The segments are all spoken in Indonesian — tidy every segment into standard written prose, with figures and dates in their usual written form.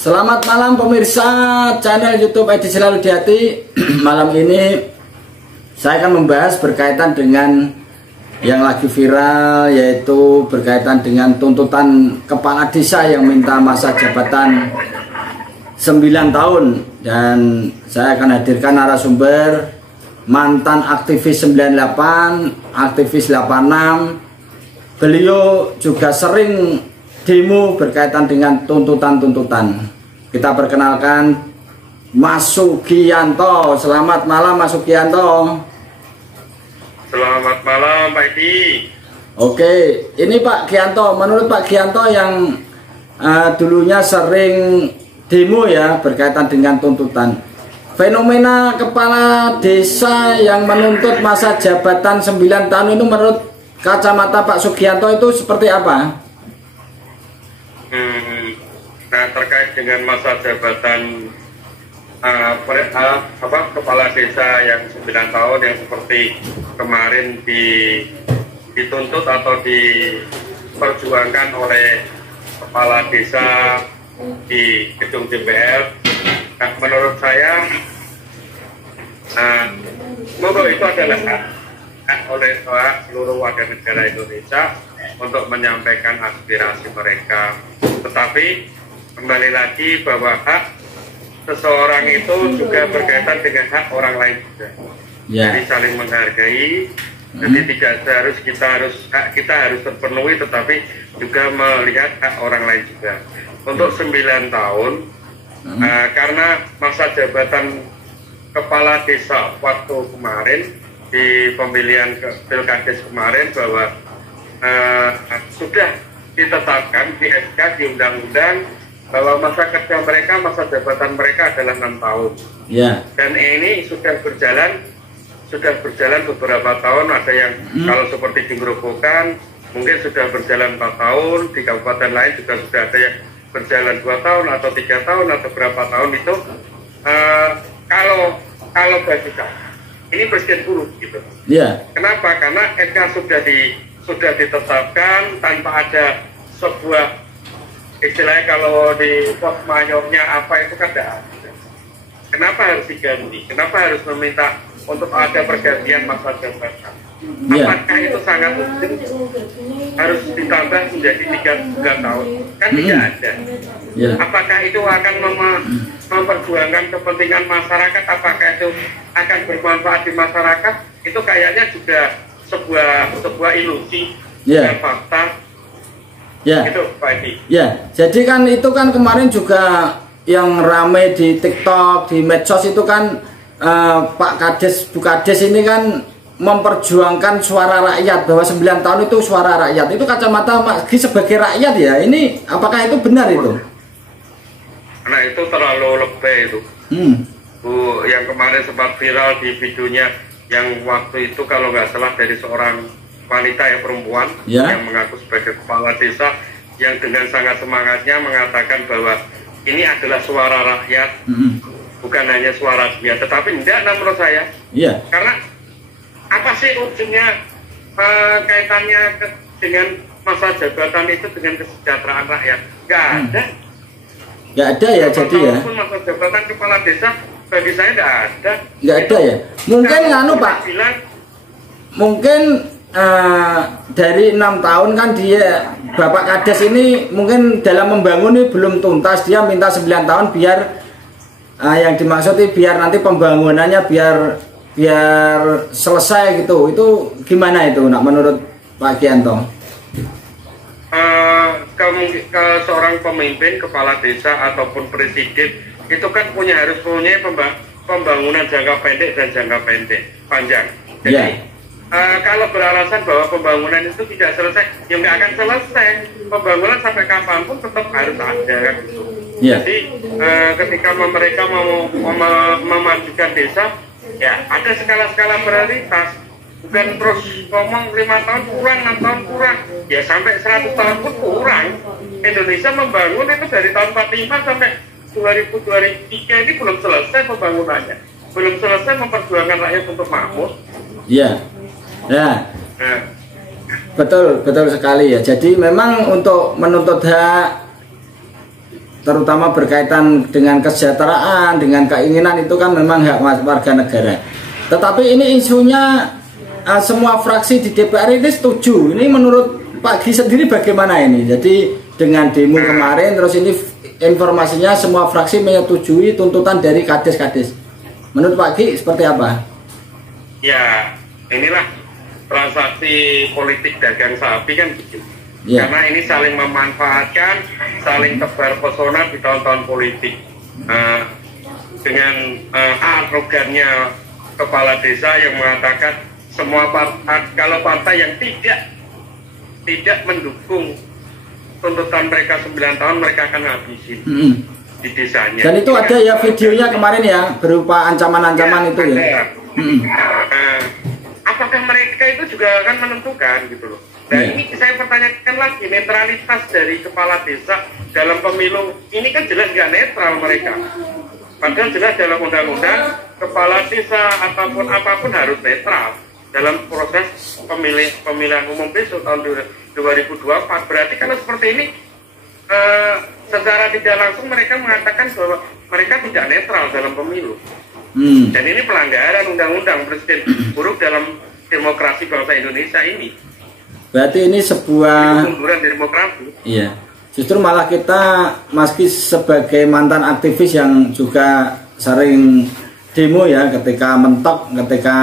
Selamat malam pemirsa channel YouTube Edi Selalu di Hati. Malam ini saya akan membahas berkaitan dengan yang lagi viral, yaitu berkaitan dengan tuntutan kepala desa yang minta masa jabatan 9 tahun. Dan saya akan hadirkan narasumber mantan aktivis 98, aktivis 86. Beliau juga sering demo berkaitan dengan tuntutan-tuntutan. Kita perkenalkan Mas Sugianto. Selamat malam Mas Sugianto. Selamat malam Pak Edi. Oke, ini Pak Gianto. Menurut Pak Gianto yang dulunya sering demo ya berkaitan dengan tuntutan, fenomena kepala desa yang menuntut masa jabatan 9 tahun itu menurut kacamata Pak Sugianto itu seperti apa? Nah, terkait dengan masa jabatan kepala desa yang 9 tahun yang seperti kemarin dituntut atau diperjuangkan oleh kepala desa di gedung DPR, nah, menurut saya itu adalah hak oleh seluruh warga negara Indonesia untuk menyampaikan aspirasi mereka. Tetapi kembali lagi bahwa hak seseorang itu juga berkaitan dengan hak orang lain juga. Jadi saling menghargai. Jadi tidak harus hak kita harus terpenuhi, tetapi juga melihat hak orang lain juga. Untuk 9 tahun, karena masa jabatan kepala desa waktu kemarin di pemilihan pilkades kemarin bahwa sudah ditetapkan di SK, di undang-undang bahwa masa kerja mereka, masa jabatan mereka adalah 6 tahun. Dan ini sudah berjalan beberapa tahun. Ada yang kalau seperti di Gerobokan mungkin sudah berjalan 4 tahun, di kabupaten lain juga sudah ada yang berjalan 2 tahun atau 3 tahun atau berapa tahun itu. Kalau bagi kami ini presiden buruk gitu. Kenapa? Karena SK sudah ditetapkan tanpa ada sebuah istilahnya, kalau di pos mayornya apa itu kan tidak ada. Kenapa harus diganti? Kenapa harus meminta untuk ada pergantian masa jabatan? Apakah itu sangat penting harus ditambah menjadi 3 tahun? Kan tidak ada. Apakah itu akan memperjuangkan kepentingan masyarakat? Apakah itu akan bermanfaat di masyarakat? Itu kayaknya juga sebuah ilusi dan fakta. Itu Pak Edi. Jadi kan itu kan kemarin juga yang rame di TikTok, di medsos itu kan Pak Kades, Bu Kades ini kan memperjuangkan suara rakyat, bahwa 9 tahun itu suara rakyat. Itu kacamata Mas Gi sebagai rakyat ya. Ini apakah itu benar itu? Nah, itu terlalu lebay itu. Bu, yang kemarin sempat viral di videonya yang waktu itu kalau nggak salah dari seorang wanita yang perempuan yang mengaku sebagai kepala desa, yang dengan sangat semangatnya mengatakan bahwa ini adalah suara rakyat, bukan hanya suara dia. Tetapi tidak, menurut saya, karena apa sih ujungnya kaitannya dengan masa jabatan itu dengan kesejahteraan rakyat? Nggak ada. Nggak ada ya, jadi ya. Masa jabatan kepala desa bagi saya nggak ada. Nggak ada ya. Mungkin nganu Pak. Mungkin dari 6 tahun kan dia Bapak Kades ini mungkin dalam membangun ini belum tuntas. Dia minta 9 tahun biar yang dimaksud ini biar nanti pembangunannya biar selesai gitu. Itu gimana itu nak menurut Pak Gianto? Ke seorang pemimpin, kepala desa ataupun presiden itu kan harus punya pembangunan jangka pendek dan jangka panjang. Jadi kalau beralasan bahwa pembangunan itu tidak selesai, ya nggak akan selesai. Pembangunan sampai kapanpun tetap harus ada kan gitu. Jadi ketika mereka mau memajukan desa, ya ada skala-skala prioritas. Bukan terus ngomong 5 tahun kurang, 6 tahun kurang, ya sampai 100 tahun pun kurang. Indonesia membangun itu dari tahun 45 sampai 2003 ini belum selesai pembangunannya, belum selesai memperjuangkan rakyat untuk makmur. Betul sekali ya. Jadi memang untuk menuntut hak terutama berkaitan dengan kesejahteraan, dengan keinginan itu kan memang hak warga negara. Tetapi ini isunya semua fraksi di DPR ini setuju. Ini menurut Pak Gi sendiri bagaimana ini? Jadi dengan demo kemarin, terus ini informasinya semua fraksi menyetujui tuntutan dari kades-kades. Menurut Pak Gi seperti apa? Ya, inilah transaksi politik dagang sapi kan gitu. Ya. Karena ini saling memanfaatkan, saling tebar pesona di tahun-tahun politik. Dengan arogannya kepala desa yang mengatakan semua kalau partai yang tidak mendukung tuntutan mereka 9 tahun, mereka akan habisin di desanya. Dan itu ada ya videonya kemarin ya, berupa ancaman-ancaman itu ya. Apakah mereka itu juga akan menentukan gitu loh. Dan ini saya pertanyakan lagi, netralitas dari kepala desa dalam pemilu ini kan jelas nggak netral mereka. Padahal jelas dalam undang-undang kepala desa ataupun apapun harus netral dalam proses pemilihan umum besok tahun 2024. Berarti kalau seperti ini secara tidak langsung mereka mengatakan bahwa mereka tidak netral dalam pemilu. Dan ini pelanggaran undang-undang presiden buruk dalam demokrasi bangsa Indonesia ini. Berarti ini sebuah kemunduran demokrasi. Iya. Justru malah kita meski sebagai mantan aktivis yang juga sering demo ya, ketika mentok, ketika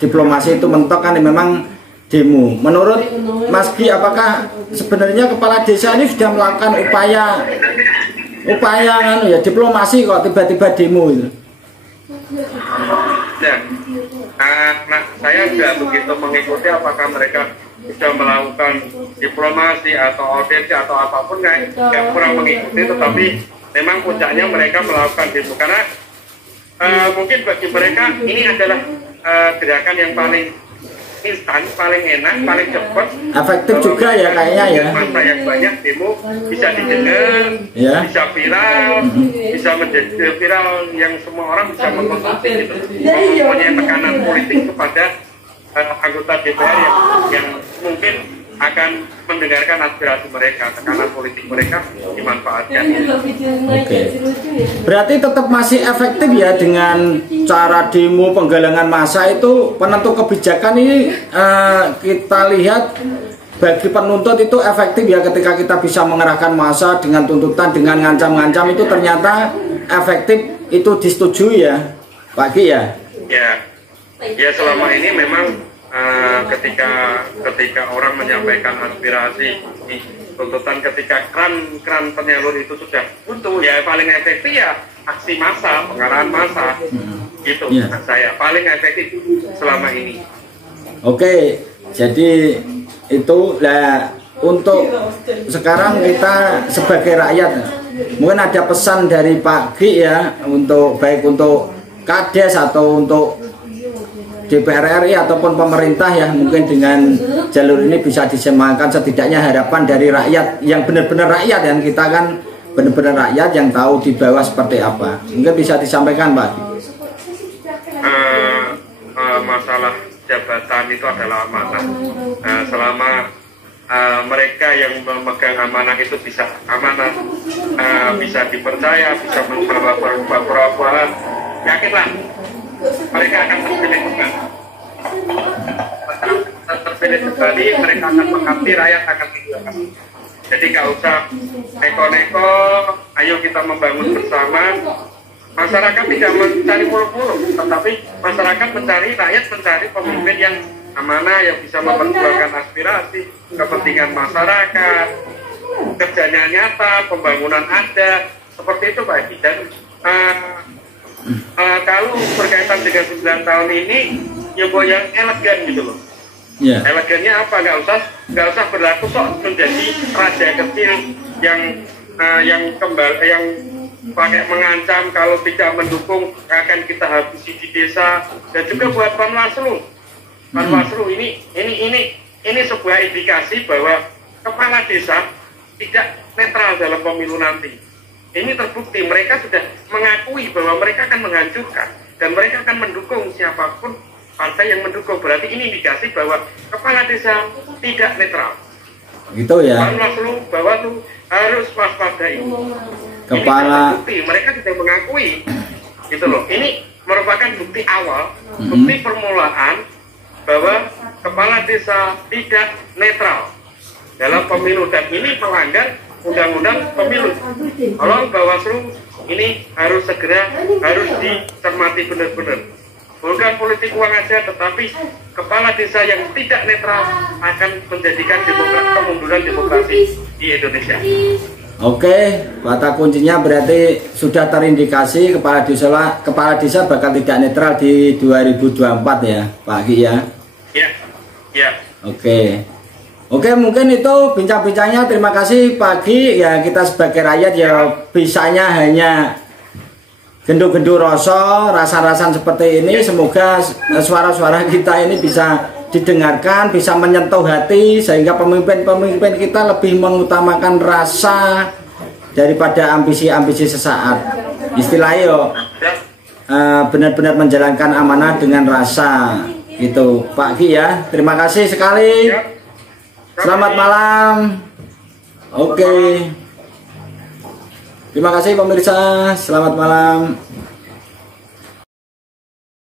diplomasi itu mentok kan memang demo. Menurut Mas Gi, apakah sebenarnya kepala desa ini sudah melakukan upaya diplomasi kok tiba-tiba demo itu? Ya. Nah, saya nggak begitu mengikuti apakah mereka sudah melakukan diplomasi atau audiensi atau apapun, nggak kurang mengikuti, tetapi memang puncaknya mereka melakukan demo karena mungkin bagi mereka ini adalah gerakan yang paling instan, paling enak, paling cepat, efektif juga ya kayaknya ya. Masa yang banyak demo bisa didengar, bisa viral, bisa menjadi viral yang semua orang bisa mengkonsumsi gitu. Mempunyai tekanan politik kepada anggota DPR yang mungkin akan mendengarkan aspirasi mereka, tekanan politik mereka dimanfaatkan. Oke. Berarti tetap masih efektif ya dengan cara demo penggalangan massa itu penentu kebijakan ini kita lihat bagi penuntut itu efektif ya ketika kita bisa mengerahkan massa dengan tuntutan dengan ngancam-ngancam itu ternyata efektif, itu disetujui ya Pak Gi ya? Ya selama ini memang ketika orang menyampaikan aspirasi tuntutan, ketika keran penyalur itu sudah butuh, ya paling efektif ya aksi massa, pengarahan massa gitu. Saya paling efektif selama ini. Oke, jadi itu lah untuk sekarang kita sebagai rakyat mungkin ada pesan dari Pak Gi ya, untuk baik untuk kades atau untuk DPR RI ataupun pemerintah ya, mungkin dengan jalur ini bisa disemangatkan, setidaknya harapan dari rakyat yang benar-benar rakyat, dan kita kan benar-benar rakyat yang tahu di bawah seperti apa, mungkin bisa disampaikan Pak. Masalah jabatan itu adalah amanah. Selama mereka yang memegang amanah itu bisa amanah, bisa dipercaya, bisa membawa beberapa, yakinlah mereka akan terpilih kembali, mereka akan mengabdi, rakyat akan tinggalkan. Jadi gak usah neko-neko, ayo kita membangun bersama. Masyarakat tidak mencari muluk-muluk, tetapi masyarakat mencari, rakyat mencari pemimpin yang amanah, yang bisa memperjuangkan aspirasi, kepentingan masyarakat, kerjanya nyata, pembangunan ada, seperti itu Pak Gi. Dan kalau berkaitan dengan 9 tahun ini, yang elegan gitu loh. Elegannya apa? Nggak usah berlaku sok menjadi raja kecil yang pakai mengancam, kalau tidak mendukung akan kita habisi di desa. Dan juga buat Panwaslu ini sebuah indikasi bahwa kepala desa tidak netral dalam pemilu nanti. Ini terbukti, mereka sudah mengakui bahwa mereka akan menghancurkan dan mereka akan mendukung siapapun partai yang mendukung. Berarti ini indikasi bahwa kepala desa tidak netral. Gitu ya. Bawaslu harus waspadai. Kepala bukti, mereka sudah mengakui gitu loh. Ini merupakan bukti awal, bukti permulaan bahwa kepala desa tidak netral dalam pemilu, dan ini melanggar undang-undang pemilu. Tolong Bawaslu ini harus segera dicermati benar-benar. Bukan politik uang aja, tetapi kepala desa yang tidak netral akan menjadikan kemunduran demokrasi di Indonesia. Oke, kata kuncinya berarti sudah terindikasi kepala desa bakal tidak netral di 2024 ya, Pak Agi ya. Ya, ya. Oke, mungkin itu bincang-bincangnya. Terima kasih Pak Agi. Ya, kita sebagai rakyat ya bisanya hanya gendu-gendu rasa-rasan seperti ini. Semoga suara-suara kita ini bisa didengarkan, bisa menyentuh hati, sehingga pemimpin-pemimpin kita lebih mengutamakan rasa daripada ambisi-ambisi sesaat. Istilahnya benar-benar menjalankan amanah dengan rasa. Itu Pak Agi ya. Terima kasih sekali. Selamat malam. Oke. Terima kasih pemirsa. Selamat malam.